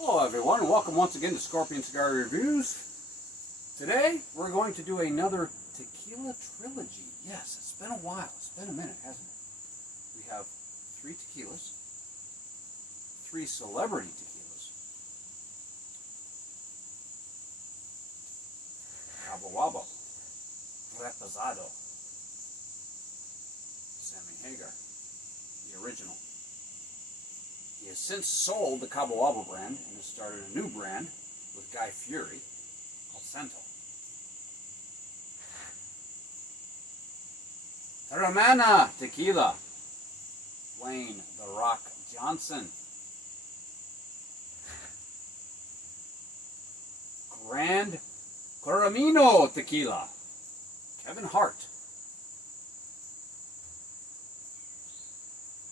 Hello everyone, and welcome once again to Scorpion Cigar Reviews. Today we're going to do another Tequila Trilogy. Yes, it's been a while. It's been a minute, hasn't it? We have 3 tequilas, 3 celebrity tequilas, Cabo Wabo, Reposado, Sammy Hagar, the original. He has since sold the Cabo Wabo brand and has started a new brand with Guy Fieri called Cento. Terramana Tequila, Dwayne "The Rock" Johnson. Grand Coramino Tequila, Kevin Hart.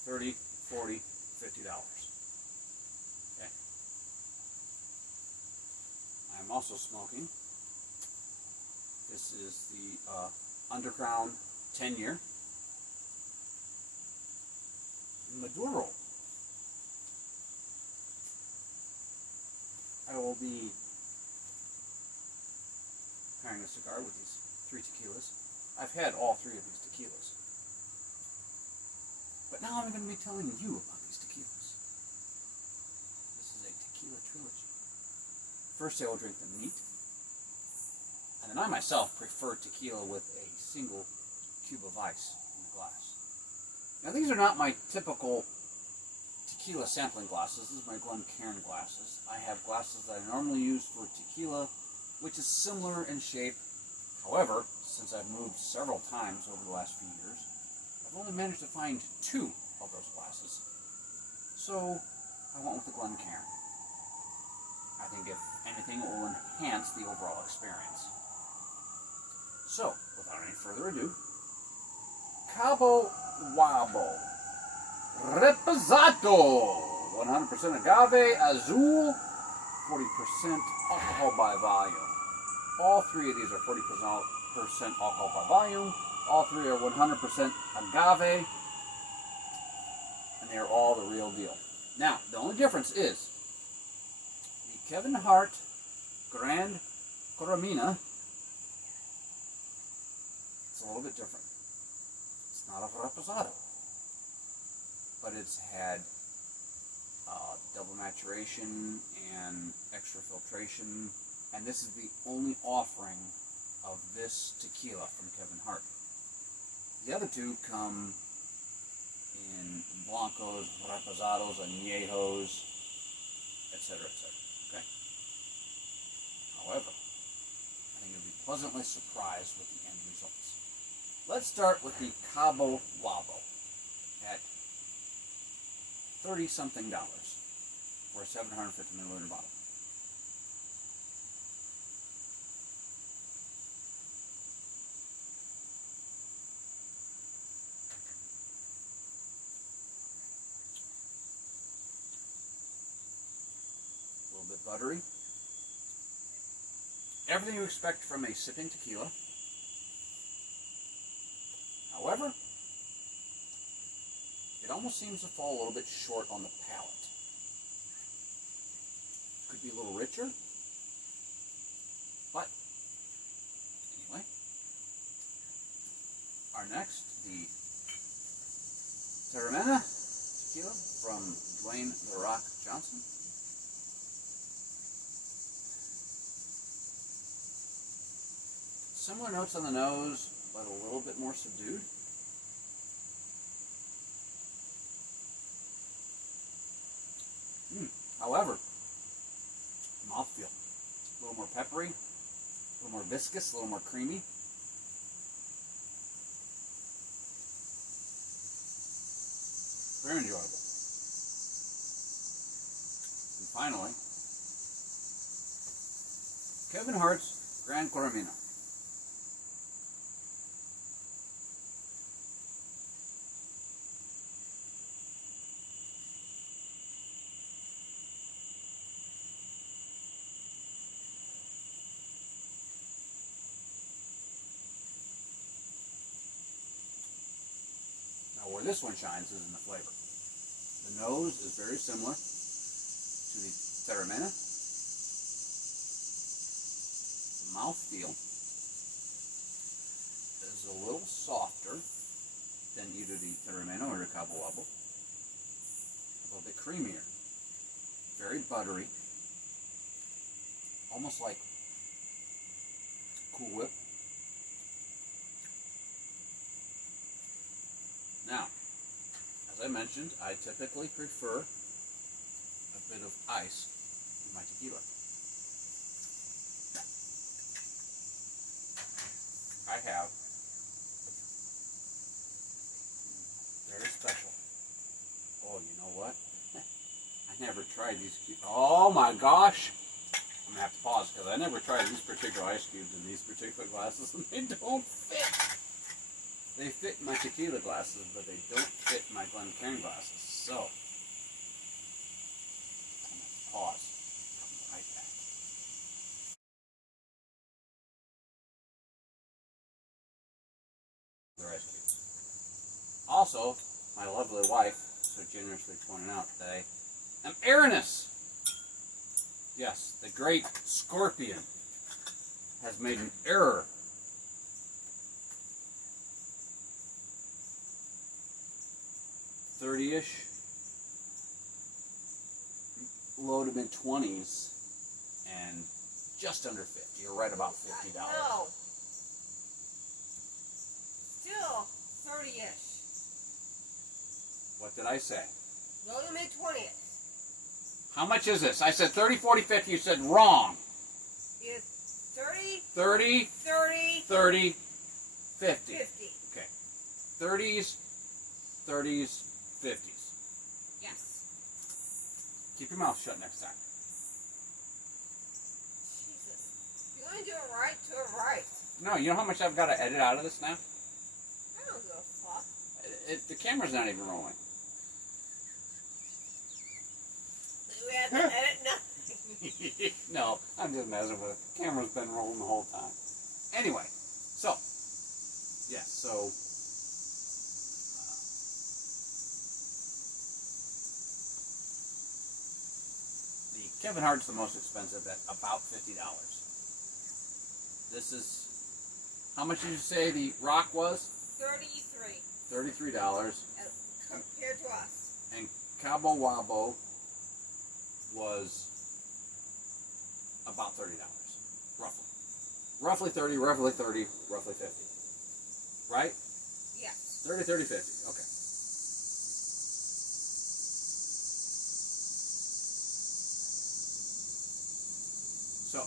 $30, $40, $50. Okay. I'm also smoking. This is the Undercrown 10-year Maduro. I will be pairing a cigar with these 3 tequilas. I've had all 3 of these tequilas. But now I'm going to be telling you about these tequilas. This is a Tequila Trilogy. First I will drink the neat, and then I myself prefer tequila with a single cube of ice in the glass. Now these are not my typical tequila sampling glasses. This is my Glencairn glasses. I have glasses that I normally use for tequila, which is similar in shape. However, since I've moved several times over the last few years, I've only managed to find 2 of those glasses. So I went with the Glencairn. I think if anything, it will enhance the overall experience. So, without any further ado, Cabo Wabo Reposado, 100% agave, azul, 40% alcohol by volume. All 3 of these are 40% alcohol by volume. All 3 are 100% agave, and they are all the real deal. Now, the only difference is the Kevin Hart Grand Coramina. It's a little bit different. It's not a reposado, but it's had double maturation and extra filtration, and this is the only offering of this tequila from Kevin Hart. The other 2 come in blancos, reposados, añejos, etc., etc. Okay. However, I think you'll be pleasantly surprised with the end results. Let's start with the Cabo Wabo at $30-something for a 750 milliliter bottle. A little bit buttery. Everything you expect from a sipping tequila. However, it almost seems to fall a little bit short on the palate. Could be a little richer, but anyway. Our next, the Terramana Tequila from Dwayne "The Rock" Johnson. Similar notes on the nose, but a little bit more subdued. However, mouthfeel, a little more peppery, a little more viscous, a little more creamy. Very enjoyable. And finally, Kevin Hart's Grand Coramino. Where this one shines is in the flavor. The nose is very similar to the Terramena. The mouthfeel is a little softer than either the Terramena or the Cabo Wabo. A little bit creamier. Very buttery. Almost like Cool Whip. Now, as I mentioned, I typically prefer a bit of ice in my tequila. I have very special. Oh, you know what? I never tried these. Oh my gosh! I'm gonna have to pause because I never tried these particular ice cubes in these particular glasses, and they don't fit. They fit my tequila glasses, but they don't fit my Glencairn glasses. So, I'm gonna have to pause. Come right back. The ice cubes. Also, my lovely wife so generously pointed out that I am erroneous. Yes, the great Scorpion has made an error. $30-ish, low to mid 20s, and just under 50. You're right about $50. No. Still 30-ish. What did I say? Low to mid 20s. How much is this? I said 30, 40, 50. You said wrong. It's 30, 30, 30, 30, 50. 50. Okay. 30s, 30s, 50s. Yes. Keep your mouth shut next time. Jesus. You're going to do it right, do it right. No, you know how much I've got to edit out of this now? I don't give a fuck. The camera's not even rolling. We had to edit nothing. No, I'm just messing with it. The camera's been rolling the whole time. Anyway, so, yes, so, the Kevin Hart's the most expensive at about $50. This is, how much did you say the Rock was? 33. $33. Compared to us. And Cabo Wabo was about $30, roughly. Roughly 30, roughly 30, roughly 50. Right? Yes. 30, 30, 50. Okay. So,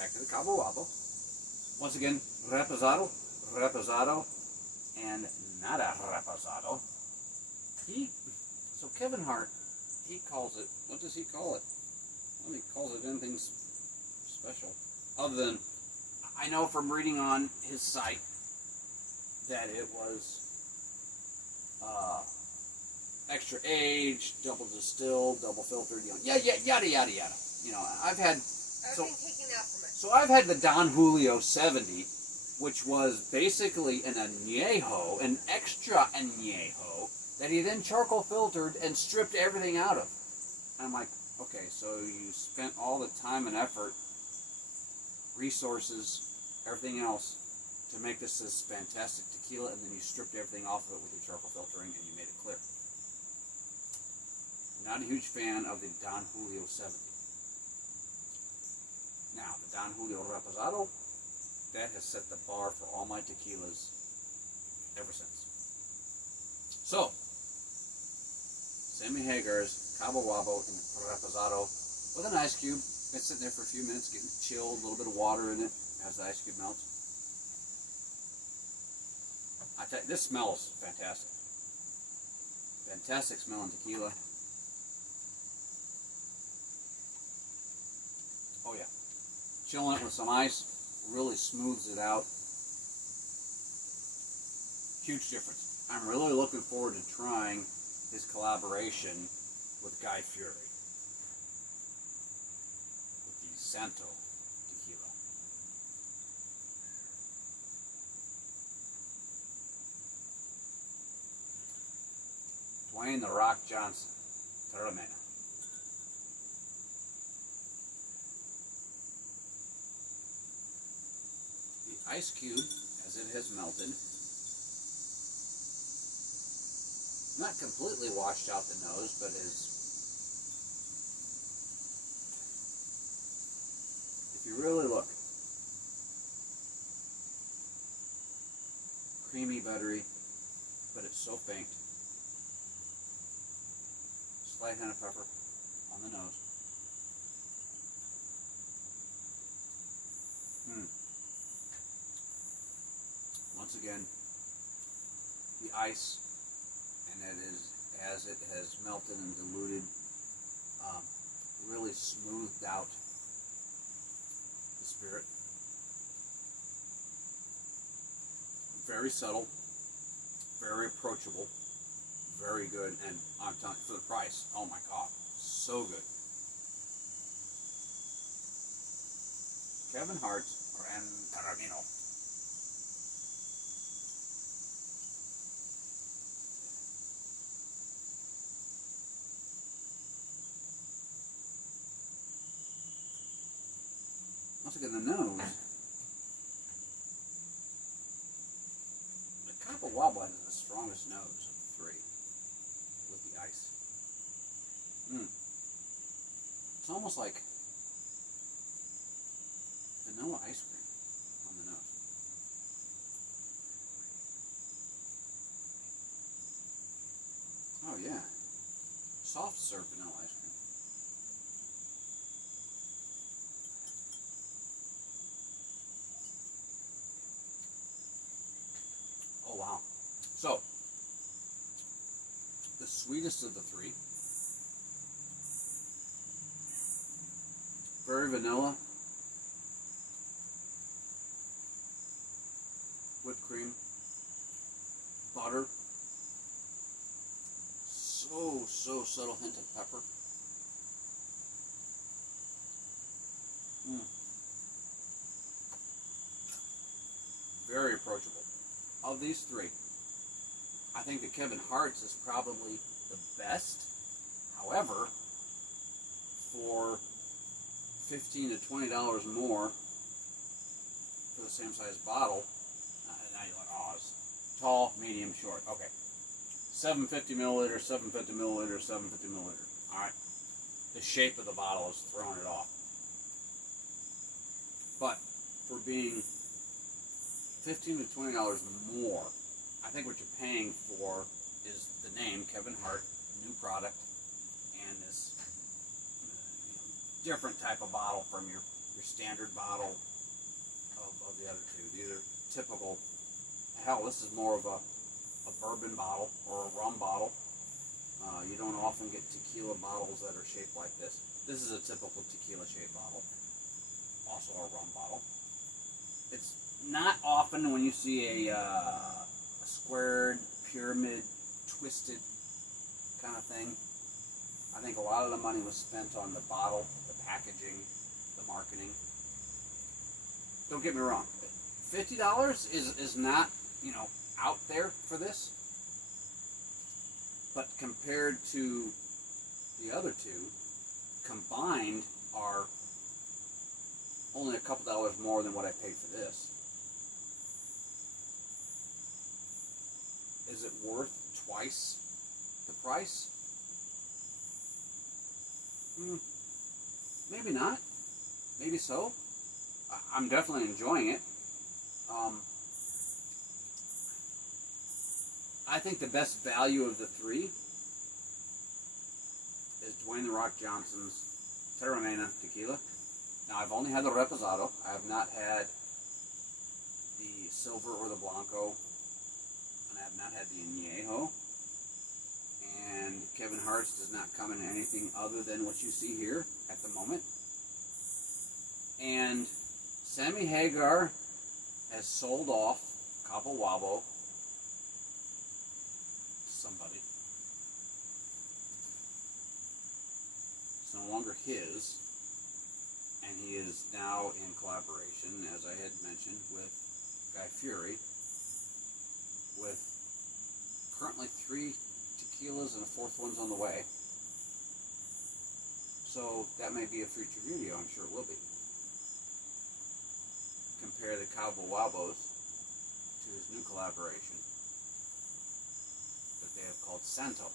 back to the Cabo Wabo. Once again, reposado, reposado, and nada reposado. So Kevin Hart, he calls it, what does he call it? Well, he calls it anything special. Other than, I know from reading on his site that it was extra aged, double distilled, double filtered, yada yada yada. You know, I've had Everything taken out from it. So I've had the Don Julio 70, which was basically an añejo, an extra añejo, that he then charcoal filtered and stripped everything out of. And I'm like, okay, so you spent all the time and effort, resources, everything else, to make this fantastic tequila, and then you stripped everything off of it with your charcoal filtering and you made it clear. Not a huge fan of the Don Julio 70. Now, the Don Julio Reposado, that has set the bar for all my tequilas ever since. So, Sammy Hagar's Cabo Wabo and Reposado with an ice cube. Been sitting there for a few minutes, getting chilled, a little bit of water in it as the ice cube melts. I tell you, this smells fantastic. Fantastic smelling tequila. Oh yeah. Chilling it with some ice really smooths it out. Huge difference. I'm really looking forward to trying his collaboration with Guy Fieri with the Santo tequila. Dwayne "The Rock" Johnson Terra Mena. The ice cube, as it has melted, not completely washed out the nose, but is, if you really look, creamy, buttery, but it's so faint. Slight hint of pepper on the nose. Once again, the ice, and it is, as it has melted and diluted, really smoothed out the spirit. Very subtle, very approachable, very good, and I'm telling you, for the price, oh my God, so good. Kevin Hart's Gran Taramino. Once again, the nose. The Cabo Wabo has the strongest nose of the three with the ice. It's almost like vanilla ice cream on the nose. Oh yeah, soft serve vanilla ice cream. Oh wow. So, the sweetest of the three. Very vanilla. Whipped cream. Butter. So subtle hint of pepper. Very approachable. Of these three, I think that Kevin Hart's is probably the best. However, for $15 to $20 more for the same size bottle, now you're like, oh, it's tall, medium, short. Okay. 750 milliliter, 750 milliliter, 750 milliliter. Alright. The shape of the bottle is throwing it off. But for being $15 to $20 more, I think what you're paying for is the name, Kevin Hart, new product, and this different type of bottle from your standard bottle of the other two. These are typical, hell, this is more of a bourbon bottle or a rum bottle. You don't often get tequila bottles that are shaped like this. This is a typical tequila shaped bottle, also a rum bottle. It's not often when you see a squared, pyramid, twisted kind of thing. I think a lot of the money was spent on the bottle, the packaging, the marketing. Don't get me wrong, $50 is not, out there for this. But compared to the other two, combined are only a couple dollars more than what I paid for this. Is it worth twice the price? Maybe not. Maybe so. I'm definitely enjoying it. I think the best value of the three is Dwayne "The Rock" Johnson's Terra Mena tequila. Now, I've only had the Reposado. I have not had the Silver or the Blanco, and I have not had the Añejo. And Kevin Hart's does not come in anything other than what you see here at the moment. And Sammy Hagar has sold off Cabo Wabo to somebody. It's no longer his. And he is now in collaboration, as I had mentioned, with Guy Fieri, with currently 3 tequilas and a 4th one's on the way. So that may be a future video, I'm sure it will be. Compare the Cabo Wabos to his new collaboration that they have called Santo.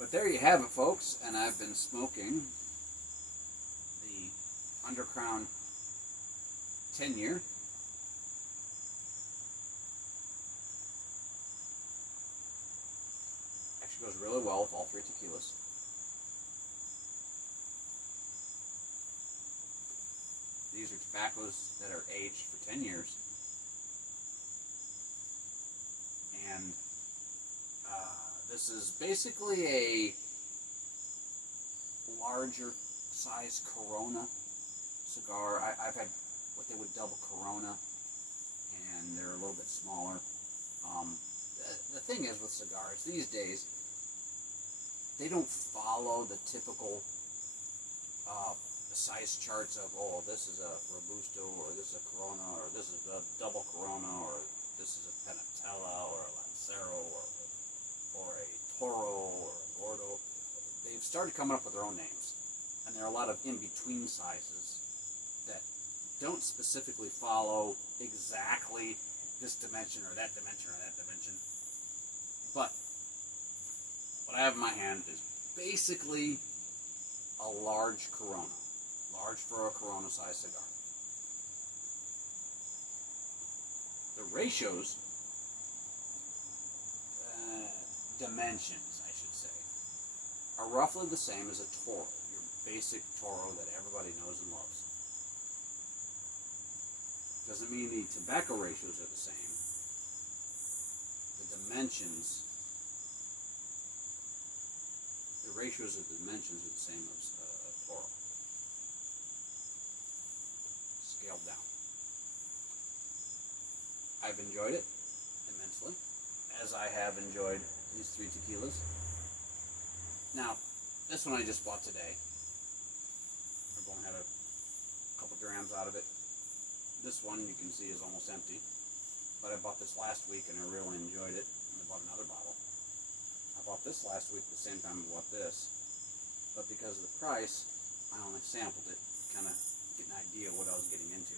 But there you have it, folks, and I've been smoking the Undercrown 10-year. Actually goes really well with all three tequilas. These are tobaccos that are aged for 10 years. And this is basically a larger size Corona cigar. I've had what they would double Corona, and they're a little bit smaller. The thing is with cigars these days, they don't follow the typical size charts of, oh, this is a Robusto, or this is a Corona, or this is a double Corona, or this is a Penatella, or a Lancero, or a Toro, or a Gordo. They've started coming up with their own names, and there are a lot of in-between sizes that don't specifically follow exactly this dimension or that dimension or that dimension. But what I have in my hand is basically a large Corona. Large for a Corona size cigar. The ratios, dimensions I should say, are roughly the same as a Toro, your basic Toro that everybody knows and loves. Doesn't mean the tobacco ratios are the same. The dimensions, the ratios of the dimensions are the same as a Toro. Scaled down. I've enjoyed it immensely, as I have enjoyed these three tequilas. Now, this one I just bought today. I've only had a couple grams out of it. This one you can see is almost empty, but I bought this last week and I really enjoyed it, and I bought another bottle. I bought this last week the same time I bought this, but because of the price, I only sampled it to kind of get an idea of what I was getting into.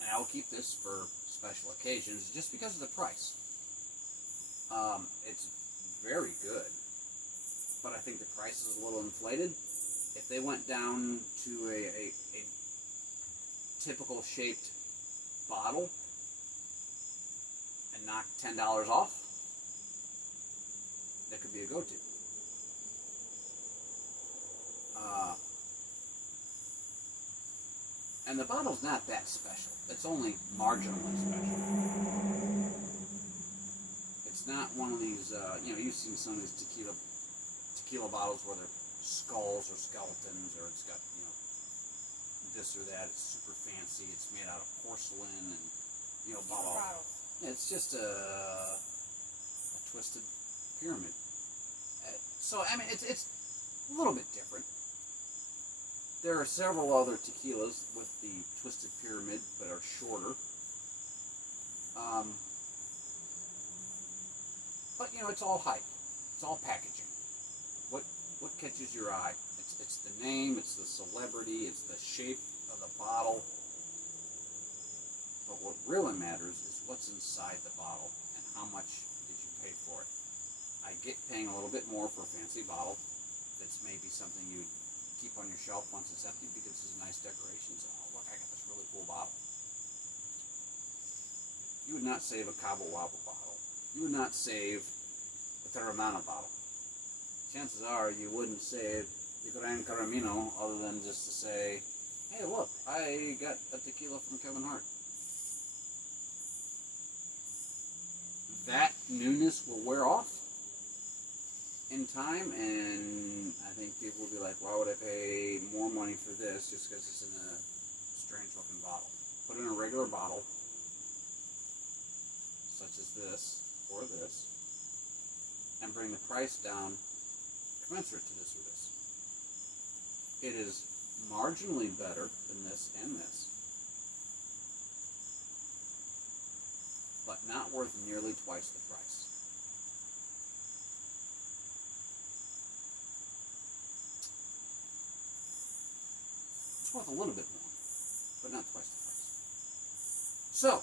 And I'll keep this for special occasions just because of the price. It's very good, but I think the price is a little inflated. If they went down to a typical shaped bottle and knocked $10 off, that could be a go-to. And the bottle's not that special. It's only marginally special. It's not one of these, you've seen some of these tequila bottles where they're skulls or skeletons, or it's got, this or that. It's super fancy. It's made out of porcelain and, blah, blah, blah. It's just a twisted pyramid. So, I mean, it's a little bit different. There are several other tequilas with the twisted pyramid that are shorter. But, it's all hype. It's all packaging. What catches your eye? It's the name, it's the celebrity, it's the shape of the bottle. But what really matters is what's inside the bottle and how much did you pay for it. I get paying a little bit more for a fancy bottle that's maybe something you would keep on your shelf once it's empty because it's a nice decoration. So, oh, look, I got this really cool bottle. You would not save a Cabo Wabo bottle. You would not save a Terramana bottle. Chances are you wouldn't save the Gran Caramino other than just to say, hey, look, I got a tequila from Kevin Hart. That newness will wear off in time, and I think people will be like, why would I pay more money for this just because it's in a strange looking bottle? Put it in a regular bottle, such as this, or this, and bring the price down commensurate to this or this. It is marginally better than this and this, but not worth nearly twice the price. worth a little bit more, but not twice the price. So,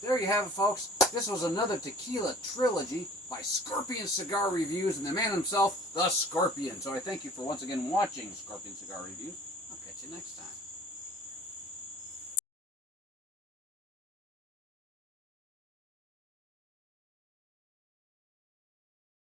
there you have it, folks. This was another Tequila Trilogy by Scorpion Cigar Reviews and the man himself, the Scorpion. So I thank you for once again watching Scorpion Cigar Reviews. I'll catch you next time.